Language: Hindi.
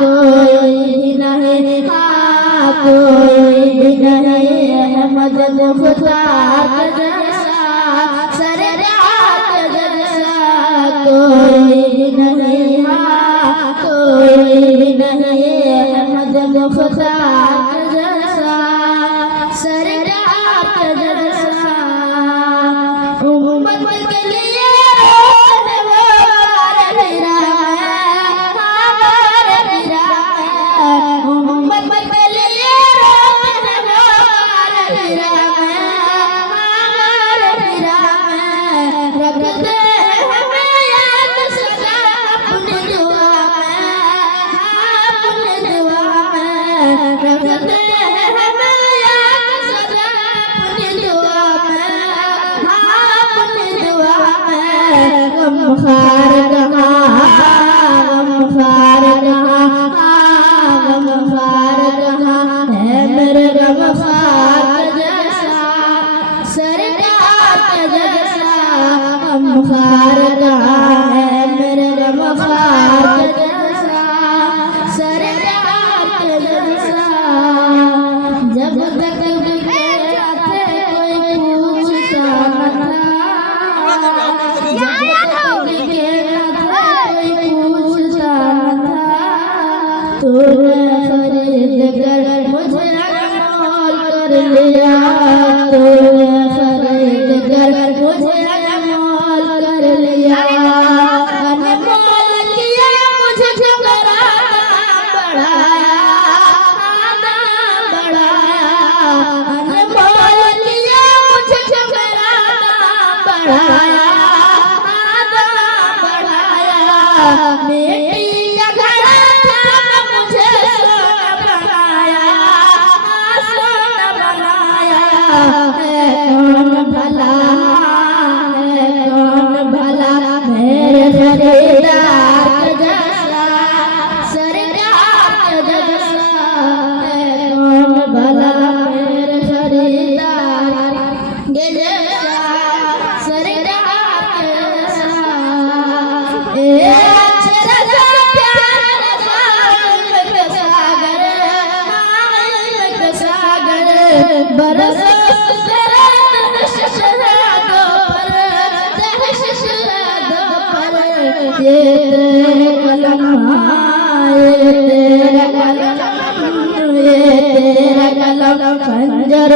कोई नहीं, हाँ कोई नहीं अहमद मुख्तार जैसा, सरकार जैसा कोई नहीं, हाँ कोई नहीं अहमद मुख्तार जैसा, सरकार जैसा। उम्मत के लिए तूने खरीद कर मुझे अनमोल कर लिया, तूने खरीद कर मुझे अनमोल कर लिया, अनमोल किया मुझे झगड़ा बढ़ाया, बढ़ाया, अनमोल किया मुझे झगड़ा बढ़ाया, बढ़ाया, बेटी ये तेरे कलम, ये तेरा कलम, ये तेरा कलम खंजर